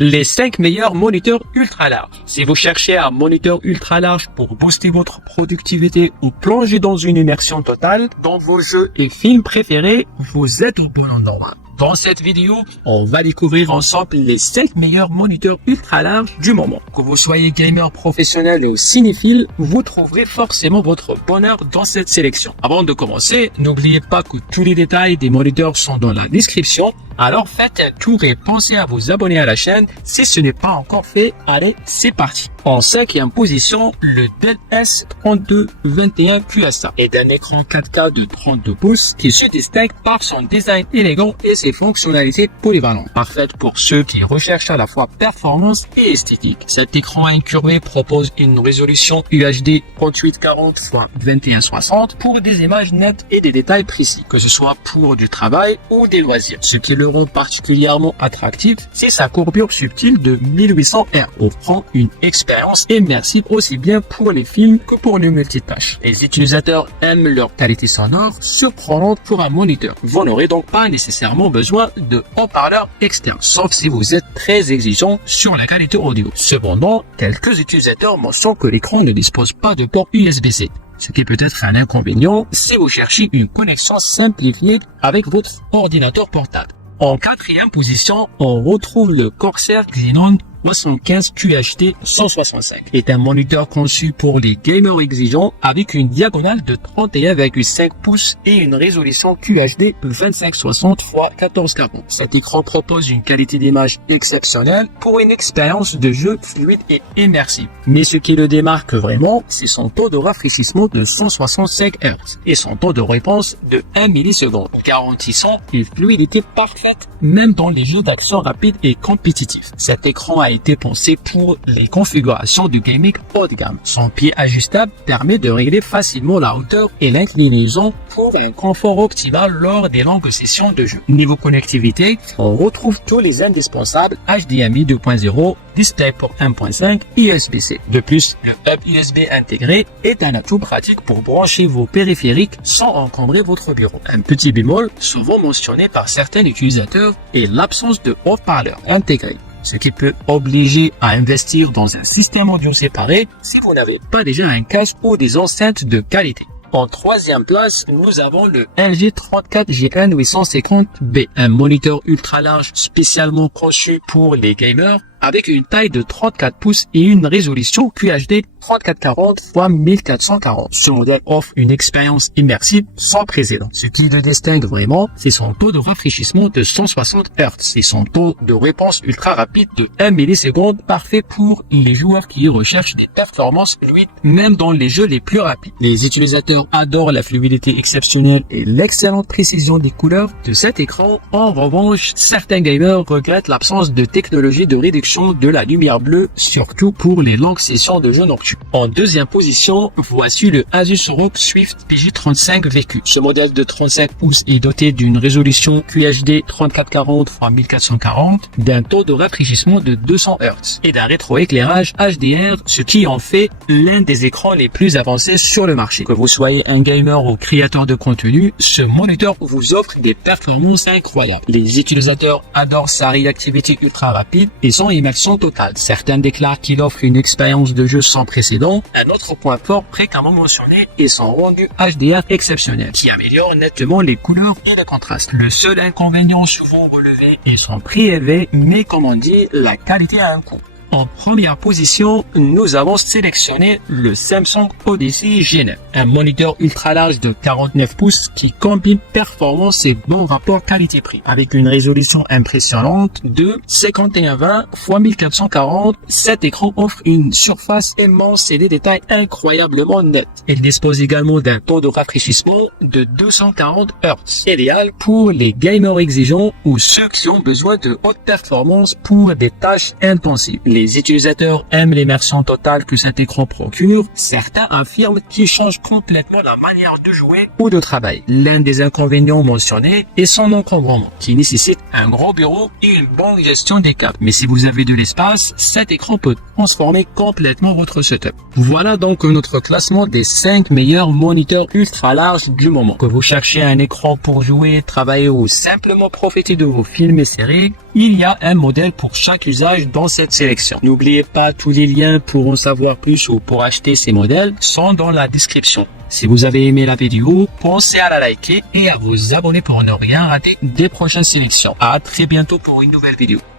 Les 5 meilleurs moniteurs ultra larges. Si vous cherchez un moniteur ultra large pour booster votre productivité ou plonger dans une immersion totale dans vos jeux et films préférés, vous êtes au bon endroit. Dans cette vidéo, on va découvrir ensemble les 5 meilleurs moniteurs ultra larges du moment. Que vous soyez gamer professionnel ou cinéphile, vous trouverez forcément votre bonheur dans cette sélection. Avant de commencer, n'oubliez pas que tous les détails des moniteurs sont dans la description. Alors faites un tour et pensez à vous abonner à la chaîne si ce n'est pas encore fait. Allez, c'est parti. En 5e position, le Dell S3221 QSA est un écran 4K de 32 pouces qui se distingue par son design élégant et ses fonctionnalités polyvalentes, parfaite pour ceux qui recherchent à la fois performance et esthétique. Cet écran incurvé propose une résolution UHD 3840 x 2160 pour des images nettes et des détails précis, que ce soit pour du travail ou des loisirs. Ce qui le rend particulièrement attractif, c'est sa courbure subtile de 1800 Hz, offrant une expérience immersive aussi bien pour les films que pour le multitâche. Les utilisateurs aiment leur qualité sonore surprenante pour un moniteur. Vous n'aurez donc pas nécessairement besoin de haut-parleurs externes, sauf si vous êtes très exigeant sur la qualité audio. Cependant, quelques utilisateurs mentionnent que l'écran ne dispose pas de port USB-C. Ce qui peut être un inconvénient si vous cherchez une connexion simplifiée avec votre ordinateur portable. En 4e position, on retrouve le Corsair Xenon 75 QHD 165 est un moniteur conçu pour les gamers exigeants avec une diagonale de 31,5 pouces et une résolution QHD 2560 x 1440. Cet écran propose une qualité d'image exceptionnelle pour une expérience de jeu fluide et immersive. Mais ce qui le démarque vraiment, c'est son taux de rafraîchissement de 165 Hz et son temps de réponse de 1 milliseconde, garantissant une fluidité parfaite même dans les jeux d'action rapide et compétitifs. Cet écran a été pensé pour les configurations de gaming haut de gamme. Son pied ajustable permet de régler facilement la hauteur et l'inclinaison pour un confort optimal lors des longues sessions de jeu. Niveau connectivité, on retrouve tous les indispensables HDMI 2.0, DisplayPort 1.5 et USB-C. De plus, le hub USB intégré est un atout pratique pour brancher vos périphériques sans encombrer votre bureau. Un petit bémol souvent mentionné par certains utilisateurs est l'absence de haut-parleur intégré, ce qui peut obliger à investir dans un système audio séparé si vous n'avez pas déjà un casque ou des enceintes de qualité. En 3e place, nous avons le LG 34GN 850B, un moniteur ultra large spécialement conçu pour les gamers avec une taille de 34 pouces et une résolution QHD 3440 x 1440. Ce modèle offre une expérience immersive sans précédent. Ce qui le distingue vraiment, c'est son taux de rafraîchissement de 160 Hz et son taux de réponse ultra rapide de 1 milliseconde, parfait pour les joueurs qui recherchent des performances fluides, même dans les jeux les plus rapides. Les utilisateurs adorent la fluidité exceptionnelle et l'excellente précision des couleurs de cet écran. En revanche, certains gamers regrettent l'absence de technologie de réduction de la lumière bleue, surtout pour les longues sessions de jeux nocturnes. En 2e position, voici le Asus ROG Swift PJ35VQ. Ce modèle de 35 pouces est doté d'une résolution QHD 3440 x 1440, d'un taux de rafraîchissement de 200 Hz et d'un rétroéclairage HDR, ce qui en fait l'un des écrans les plus avancés sur le marché. Que vous soyez un gamer ou créateur de contenu, ce moniteur vous offre des performances incroyables. Les utilisateurs adorent sa réactivité ultra rapide et son immersion totale. Certains déclarent qu'il offre une expérience de jeu sans précédent. Un autre point fort fréquemment mentionné est son rendu HDR exceptionnel, qui améliore nettement les couleurs et le contraste. Le seul inconvénient souvent relevé est son prix élevé, mais comme on dit, la qualité a un coût. En première position, nous avons sélectionné le Samsung Odyssey G9, un moniteur ultra large de 49 pouces qui combine performance et bon rapport qualité-prix. Avec une résolution impressionnante de 5120 x 1440, cet écran offre une surface immense et des détails incroyablement nets. Il dispose également d'un taux de rafraîchissement de 240 Hz, idéal pour les gamers exigeants ou ceux qui ont besoin de haute performance pour des tâches intensives. Les utilisateurs aiment l'immersion totale que cet écran procure. Certains affirment qu'il change complètement la manière de jouer ou de travailler. L'un des inconvénients mentionnés est son encombrement, qui nécessite un gros bureau et une bonne gestion des câbles. Mais si vous avez de l'espace, cet écran peut transformer complètement votre setup. Voilà donc notre classement des 5 meilleurs moniteurs ultra larges du moment. Que vous cherchez un écran pour jouer, travailler ou simplement profiter de vos films et séries, il y a un modèle pour chaque usage dans cette sélection. N'oubliez pas, tous les liens pour en savoir plus ou pour acheter ces modèles sont dans la description. Si vous avez aimé la vidéo, pensez à la liker et à vous abonner pour ne rien rater des prochaines sélections. À très bientôt pour une nouvelle vidéo.